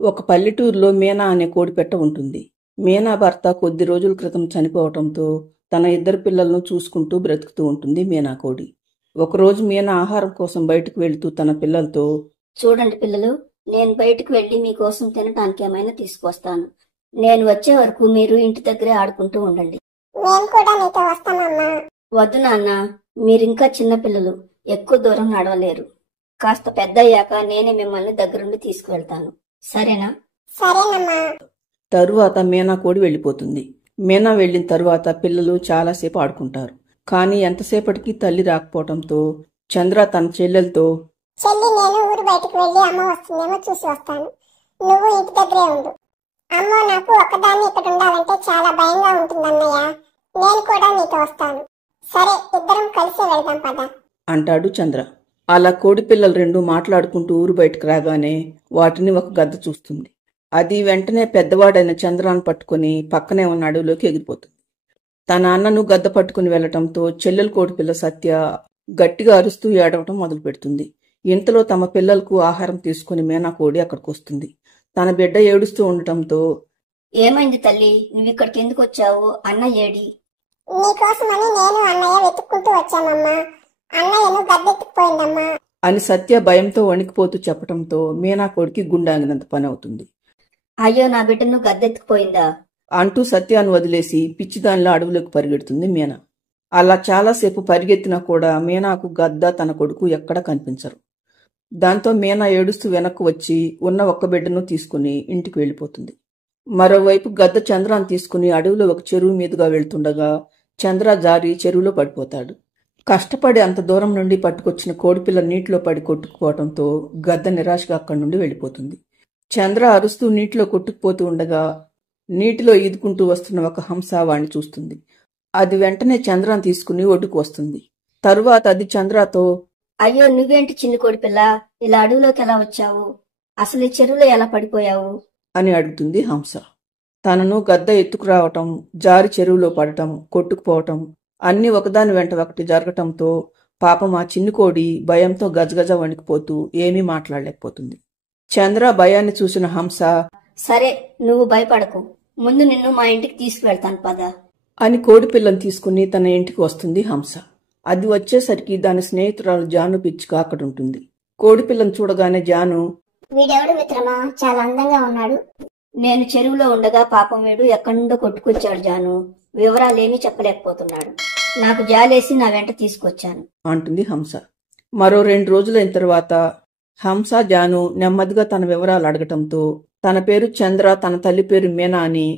ఒక పల్లెటూరులో మీనా అనే కోడిపెట్ట ఉంటుంది. మీనా భర్త కొద్ది రోజుల క్రితం చనిపోవటంతో తన ఇద్దరు పిల్లలను చూసుకుంటూ బ్రతుకుతూ ఉంటుంది మీనా కోడి. ఒకరోజు మీనా ఆహారం కోసం బయటకు వెళుతూ తన పిల్లలతో, చూడండి పిల్లలు, నేను బయటకు వెళ్లి మీకోసం తినటానికి ఏమైనా తీసుకొస్తాను. నేను వచ్చే వరకు మీరు ఇంటి దగ్గరే ఆడుకుంటూ ఉండండి. మేము కూడా నీతో వస్తామమ్మా. వద్దు నాన్న, మీరింకా చిన్న పిల్లలు, ఎక్కువ దూరం నడవలేరు. కాస్త పెద్ద అయ్యాక నేనే మిమ్మల్ని దగ్గరుండి తీసుకువెళ్తాను, సరేనా? సరేనమ్మా. తరువాత మీనా కోడి వెళ్ళిపోతుంది. మీనా వెళ్ళిన తరువాత పిల్లలు చాలాసేపు ఆడుకుంటారు. కానీ ఎంతసేపటికి తల్లి రాకపోవటంతో చంద్ర తన చెల్లెలతో, చెల్లి, నేను ఊరు బయటకు వెళ్ళి అమ్మ వస్తుందేమో చూసి వస్తాను. నువ్వు ఇంటి దగ్గరే ఉండు. అమ్మో, నాకు ఒక్కదాన్ని ఇక్కడ ఉండాలంటే చాలా భయంగా ఉంటుందన్నయ్య. నేను కూడా నీతో వస్తాను. సరే, ఇద్దరం కలిసి వెళ్దాం పద అంటాడు చంద్ర. అలా కోడి పిల్లలు రెండు మాట్లాడుకుంటూ ఊరు బయటకు రాగానే వాటిని ఒక గద్ద చూస్తుంది. అది వెంటనే పెద్దవాడైన చంద్రాన్ని పట్టుకుని పక్కనే ఉన్న అడవిలోకి ఎగిరిపోతుంది. తన అన్నను గద్ద పట్టుకుని వెళ్లటంతో చెల్లెలు కోడిపిల్ల సత్య గట్టిగా అరుస్తూ ఏడవటం మొదలు పెడుతుంది. ఇంతలో తమ పిల్లలకు ఆహారం తీసుకుని మీనా కోడి అక్కడికి వస్తుంది. తన బిడ్డ ఏడుస్తూ ఉండటంతో, ఏమైంది తల్లి, నువ్వు ఇక్కడికి ఎందుకు వచ్చావు? అన్న ఏడి? నీకోసమని నేను అన్నయ్య వెతుక్కుంటూ వచ్చామమ్మా. అన్నయ్యను గద్దెత్తుకుపోయిందమ్మా అని సత్య భయంతో వణికిపోతూ చెప్పటంతో మీనా కోడికి గుండాగినంత పని అవుతుంది. అయ్యో, నా బిడ్డను గద్దెత్తుకుపోయిందా అంటూ సత్యాన్ని వదిలేసి పిచ్చిదానిలో అడవిలోకి పరిగెడుతుంది మీనా. అలా చాలాసేపు పరిగెత్తినా కూడా మీనాకు గద్ద తన కొడుకు ఎక్కడా కనిపించరు. దాంతో మీనా ఏడుస్తూ వెనక్కు వచ్చి ఉన్న ఒక్క బిడ్డను తీసుకుని ఇంటికి వెళ్ళిపోతుంది. మరోవైపు గద్ద చంద్రాన్ని తీసుకుని అడవిలో ఒక చెరువు మీదుగా వెళ్తుండగా చంద్ర జారి చెరువులో పడిపోతాడు. కష్టపడి అంత దూరం నుండి పట్టుకొచ్చిన కోడిపిల్ల నీటిలో పడి కొట్టుకుపోవడంతో గద్ద నిరాశగా అక్కడి నుండి వెళ్ళిపోతుంది. చంద్ర అరుస్తూ నీటిలో కొట్టుకుపోతూ ఉండగా నీటిలో ఈదుకుంటూ వస్తున్న ఒక హంస వాణ్ణి చూస్తుంది. అది వెంటనే చంద్రాన్ని తీసుకుని ఒడ్డుకు వస్తుంది. తరువాత అది చంద్రతో, అయ్యో, నువ్వేంటి చిన్ని కోడిపిల్ల, ఇలా అడవిలోకి ఎలా వచ్చావు? అసలు ఈ చెరువులో ఎలా పడిపోయావు అని అడుగుతుంది హంస. తనను గద్ద ఎత్తుకురావటం, జారి చెరువులో పడటం, కొట్టుకుపోవటం అన్నీ ఒకదాని వెంట ఒకటి జరగటంతో పాపం ఆ చిన్ని కోడి భయంతో గజగజ వణికిపోతూ ఏమీ మాట్లాడలేకపోతుంది. చంద్ర భయాన్ని చూసిన హంస, సరే, నువ్వు భయపడకు, ముందు నిన్ను మా ఇంటికి తీసుకువెళ్తాను పద అని కోడి పిల్లని తీసుకుని తన ఇంటికి వస్తుంది హంస. అది వచ్చేసరికి దాని స్నేహితురాలు జాను పిచ్చుక అక్కడుంటుంది. కోడి పిల్లని చూడగానే జాను, వీడెవడు మిత్రమా, చాలా అందంగా ఉన్నాడు. నేను చెరువులో ఉండగా పాపం వీడు ఎక్కడి నుండో కొట్టుకొచ్చాడు జాను, వివరాలేమీ చెప్పలేకపోతున్నాడు. నాకు జాలేసి నా వెంట తీసుకొచ్చాను అంటుంది హంస. మరో 2 రోజులైన తర్వాత హంస జాను నెమ్మదిగా తన వివరాలు అడగటంతో తన పేరు చంద్ర, తన తల్లి పేరు మీనా అని,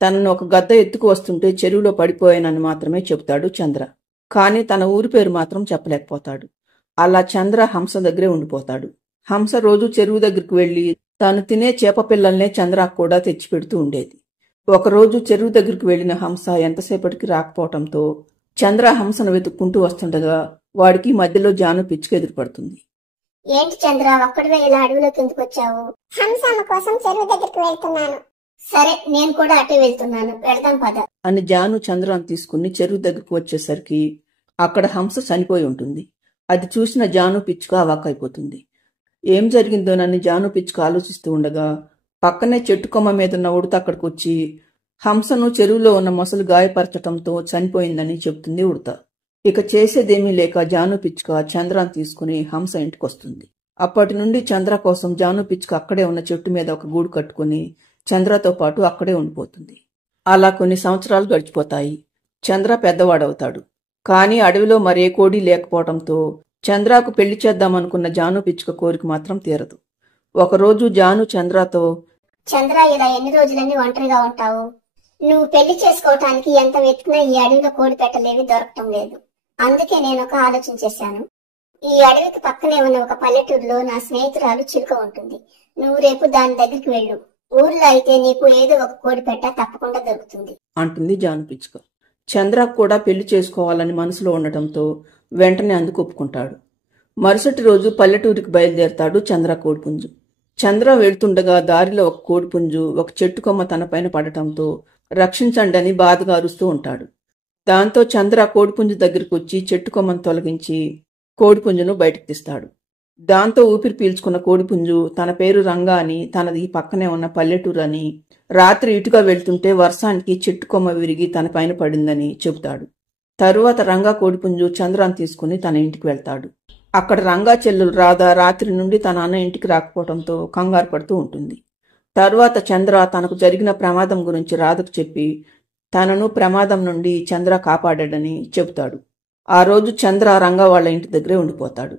తనను ఒక గద్ద ఎత్తుకు వస్తుంటే చెరువులో పడిపోయానని మాత్రమే చెబుతాడు చంద్ర. కానీ తన ఊరి పేరు మాత్రం చెప్పలేకపోతాడు. అలా చంద్ర హంస దగ్గరే ఉండిపోతాడు. హంస రోజు చెరువు దగ్గరికి వెళ్లి తాను తినే చేప పిల్లల్నే చంద్రకు కూడా తెచ్చిపెడుతూ ఉండేది. ఒకరోజు చెరువు దగ్గరికి వెళ్లిన హంస ఎంతసేపటికి రాకపోవటంతో చంద్ర హంసను వెతుక్కుంటూ వస్తుండగా వాడికి మధ్యలో జాను పిచ్చుక ఎదురుపడుతుంది. ఏంటి చంద్ర, ఒక్కడివే ఇలా అడవిలోకి ఎందుకు వచ్చావు? హంసమ్మ కోసం చెరువు దగ్గరికి వెళ్తున్నాను. సరే, నేను కూడా అటే వెళ్తున్నాను, వెళ్దాం పద అని జాను చంద్రాన్ని తీసుకుని చెరువు దగ్గరకు వచ్చేసరికి అక్కడ హంస చనిపోయి ఉంటుంది. అది చూసిన జాను పిచ్చుక అవాక్కైపోతుంది. ఏం జరిగిందోనని జాను పిచ్చుక ఆలోచిస్తూ ఉండగా పక్కనే చెట్టు కొమ్మ మీదున్న ఉడత అక్కడికి వచ్చి హంసను చెరువులో ఉన్న మొసలు గాయపరచటంతో చనిపోయిందని చెబుతుంది ఉడత. ఇక చేసేదేమీ లేక జాను పిచ్చుక చంద్రాన్ని తీసుకుని హంస ఇంటికి వస్తుంది. అప్పటి నుండి చంద్ర కోసం జాను పిచ్చుక అక్కడే ఉన్న చెట్టు మీద ఒక గూడు కట్టుకుని చంద్రతో పాటు అక్కడే ఉండిపోతుంది. అలా కొన్ని సంవత్సరాలు గడిచిపోతాయి. చంద్ర పెద్దవాడవుతాడు. కానీ అడవిలో మరే కోడి లేకపోవడంతో చంద్రకు పెళ్లి చేద్దామనుకున్న జాను పిచ్చుక కోరిక మాత్రం తీరదు. ఒకరోజు జాను చంద్రతో, చంద్ర, ఇలా ఎన్ని రోజులని ఒంటరిగా ఉంటావు? నువ్వు పెళ్లి చేసుకోవటానికి ఎంత వెతికినా ఈ అడవిలో కోడి పెట్టలేవి దొరకటం లేదు. అందుకే నేను ఒక ఆలోచన చేశాను. ఈ అడవికి పక్కనే ఉన్న ఒక పల్లెటూరులో నా స్నేహితురాలు చిలుక ఉంటుంది. నువ్వు రేపు దాని దగ్గరికి వెళ్ళు. ఊర్లో అయితే నీకు ఏదో ఒక కోడి పెట్ట తప్పకుండా దొరుకుతుంది అంటుంది జాను పిచ్చుక. చంద్రకు కూడా పెళ్లి చేసుకోవాలని మనసులో ఉండటంతో వెంటనే అందుకు ఒప్పుకుంటాడు. మరుసటి రోజు పల్లెటూరికి బయలుదేరతాడు చంద్ర కోడిపుంజు. చంద్ర వెళ్తుండగా దారిలో ఒక కోడిపుంజు ఒక చెట్టు కొమ్మ తన పైన పడటంతో రక్షించండి అని బాధగా అరుస్తూ ఉంటాడు. దాంతో చంద్ర కోడిపుంజు దగ్గరికి వచ్చి చెట్టు కొమ్మను తొలగించి కోడిపుంజును బయటకు తీస్తాడు. దాంతో ఊపిరి పీల్చుకున్న కోడిపుంజు తన పేరు రంగా అని, తనది పక్కనే ఉన్న పల్లెటూరు అని, రాత్రి ఇటుగా వెళ్తుంటే వర్షానికి చెట్టు కొమ్మ విరిగి తన పైన పడిందని చెబుతాడు. తరువాత రంగా కోడిపుంజు చంద్రాన్ని తీసుకుని తన ఇంటికి వెళ్తాడు. అక్కడ రంగా చెల్లెలు రాధ రాత్రి నుండి తన అన్న ఇంటికి రాకపోవడంతో కంగారు పడుతూ ఉంటుంది. తరువాత చంద్ర తనకు జరిగిన ప్రమాదం గురించి రాధకు చెప్పి తనను ప్రమాదం నుండి చంద్ర కాపాడాడని చెబుతాడు. ఆ రోజు చంద్ర రంగా వాళ్ళ ఇంటి దగ్గరే ఉండిపోతాడు.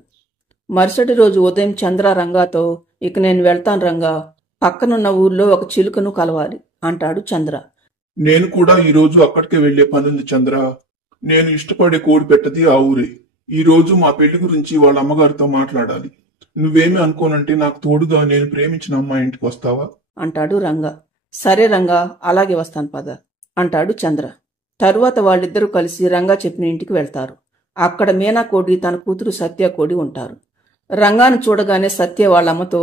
మరుసటి రోజు ఉదయం చంద్ర రంగాతో, ఇక నేను వెళ్తాను రంగా, పక్కనున్న ఊర్లో ఒక చిలుకను కలవాలి అంటాడు చంద్ర. నేను కూడా ఈ రోజు అక్కడికే వెళ్లే పనుంది చంద్ర. నేను ఇష్టపడే కోడి పెట్టది ఆ ఊరే. ఈ రోజు మా పెళ్లి గురించి వాళ్ళ అమ్మగారితో మాట్లాడాలి. నువ్వేమి అనుకోనంటే నాకు తోడుగా నేను ప్రేమించిన అమ్మాయి ఇంటికి వస్తావా అంటాడు రంగా. సరే రంగా, అలాగే వస్తాను పద అంటాడు చంద్ర. తరువాత వాళ్ళిద్దరూ కలిసి రంగా చెప్పిన ఇంటికి వెళ్తారు. అక్కడ మీనా కోడి తన కూతురు సత్య కోడి ఉంటారు. రంగాను చూడగానే సత్య వాళ్ళ అమ్మతో,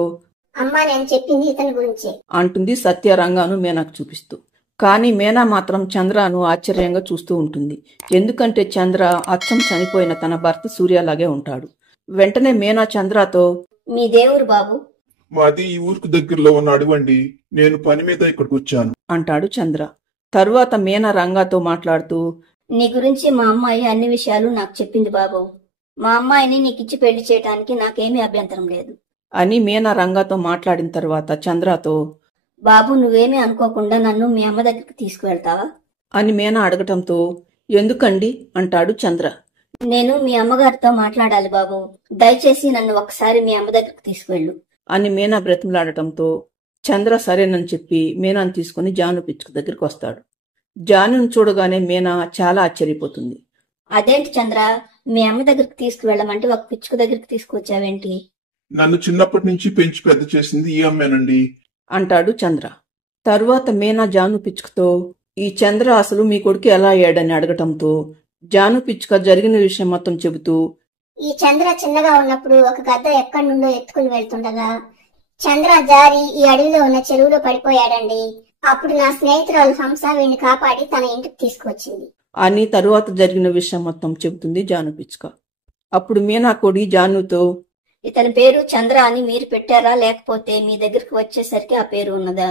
అమ్మా నేను చెప్పింది ఇతని గురించే అంటుంది సత్య రంగాను మీనాకు చూపిస్తూ. కానీ మీనా మాత్రం చంద్రను ఆశ్చర్యంగా చూస్తూ ఉంటుంది. ఎందుకంటే చంద్ర అచ్చం చనిపోయిన తన భర్త సూర్యలాగే ఉంటాడు. వెంటనే మీనా చంద్రతో, మీ దేవురు బాబు మాది ఈ ఊరికి దగ్గరలో ఉన్న అడవండి. నేను పని మీద ఇక్కడికి వచ్చాను అంటాడు చంద్ర. తరువాత మీనా రంగాతో మాట్లాడుతూ, నీ గురించి మా అమ్మాయి అన్ని విషయాలు నాకు చెప్పింది బాబు. మా అమ్మాయిని నీకిచ్చి పెళ్లి చేయడానికి నాకేమీ అభ్యంతరం లేదు అని మీనా రంగాతో మాట్లాడిన తర్వాత చంద్రతో, బాబు నువ్వేమీ అనుకోకుండా నన్ను మీ అమ్మ దగ్గరికి తీసుకువెళ్తావా అని మీనా అడగటంతో, ఎందుకండి అంటాడు చంద్ర. నేను మీ అమ్మగారితో మాట్లాడాలి బాబు, దయచేసి నన్ను ఒకసారి మీ అమ్మ దగ్గరికి తీసుకువెళ్ళు అని మీనా బ్రతిమలాడటంతో చంద్ర సరేనని చెప్పి మీనాను తీసుకుని జాను పిచ్చుక దగ్గరికి వస్తాడు. జానును చూడగానే మీనా చాలా ఆశ్చర్యపోతుంది. అదేంటి చంద్ర, మీ అమ్మ దగ్గరికి తీసుకువెళ్ళమంటే ఒక పిచ్చుక దగ్గరికి తీసుకువచ్చావేంటి నన్ను చిన్నప్పటి నుంచి పెంచి పెద్ద చేసింది ఈ అమ్మేనండి అంటాడు చంద్ర. తరువాత మీనా జాను పిచ్చుకతో, ఈ చంద్ర అసలు మీ కొడుకు ఎలా అయ్యాడని అడగటంతో జాను పిచ్చుక జరిగిన విషయం మొత్తం చెబుతూ, ఈ చంద్ర చిన్నగా ఉన్నప్పుడు ఒక గద్ద ఎక్కడి నుండో ఎత్తుకుని వెళ్తుండగా చంద్ర జారి ఈ అడవిలో ఉన్న చెరువులో పడిపోయాడండి. అప్పుడు నా స్నేహితురాలు హంస వీడిని కాపాడి తన ఇంటికి తీసుకువచ్చింది అని తరువాత జరిగిన విషయం మొత్తం చెబుతుంది జాను పిచ్చుక. అప్పుడు మీనా కొడి జానుతో, ఇతని పేరు చంద్ర అని మీరు పెట్టారా, లేకపోతే మీ దగ్గరికి వచ్చేసరికి ఆ పేరు ఉన్నదా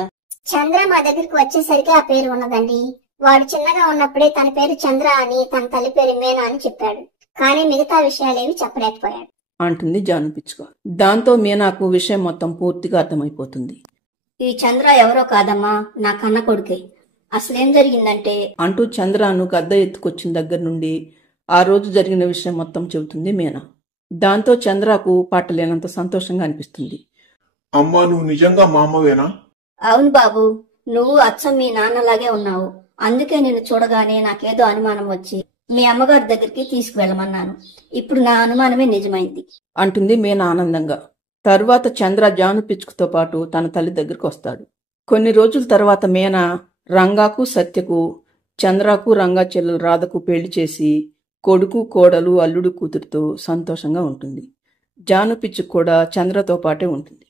చంద్ర మా దగ్గరికి వచ్చేసరికి ఆ పేరు ఉన్నదండి. వాడు చిన్నగా ఉన్నప్పుడే తన పేరు చంద్ర అని తన తల్లి పేరు మీనా అని చెప్పాడు. కానీ మిగతా విషయాలేవి చెప్పలేకపోయాడు అంటుంది జాను పిచ్చుక. దాంతో మీనాకు విషయం మొత్తం పూర్తిగా అర్థమైపోతుంది. ఈ చంద్ర ఎవరో కాదమ్మా, నా కన్న కొడుకే. అసలేం జరిగిందంటే అంటూ చంద్రను గద్ద ఎత్తుకొచ్చిన దగ్గర నుండి ఆ రోజు జరిగిన విషయం మొత్తం చెబుతుంది మీనా. దాంతో చంద్రకు పట్టలేనంత సంతోషంగా అనిపిస్తుంది. అమ్మా నువ్వు నిజంగా మా అమ్మవేనా అవును బాబు, నువ్వు అచ్చం మీ నాన్నలాగే ఉన్నావు. అందుకే నిన్ను చూడగానే నాకేదో అనుమానం వచ్చి మీ అమ్మగారి దగ్గరికి తీసుకువెళ్ళమన్నాను. ఇప్పుడు నా అనుమానమే నిజమైంది అంటుంది మీనా ఆనందంగా. తరువాత చంద్ర జాను పిచ్చుకతో పాటు తన తల్లి దగ్గరికి వస్తాడు. కొన్ని రోజుల తర్వాత మీనా రంగాకు సత్యకు, చంద్రకు రంగా చెల్లెలు రాధకు పెళ్లి చేసి కొడుకు కోడలు అల్లుడు కూతురుతో సంతోషంగా ఉంటుంది. జాను పిచ్చుకు కూడా చంద్రతో పాటే ఉంటుంది.